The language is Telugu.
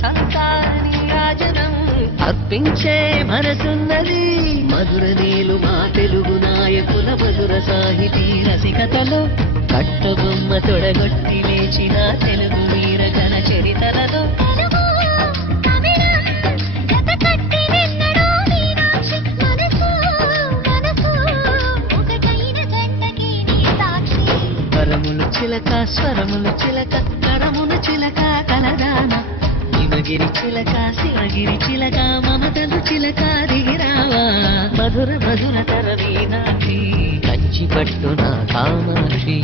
వసంతాని రాజనం అర్పించే మనసున్నది మధుర నీలు మా తెలుగు నాయకుల మధుర సాహితీ రసికతలో కట్టబొమ్మ తొడగొట్టి లేచిన తెలుగు వీర ఘన చరితలలో స్వరములు చిలక స్వరములు చిలక కరములు చిలక కలదాన హిమగిరి చిలక శివగిరి చిలక మమతలు చిలక దిగిరావా మధుర మధుర తర మీనాక్షి కంచి పట్టున కామాక్షి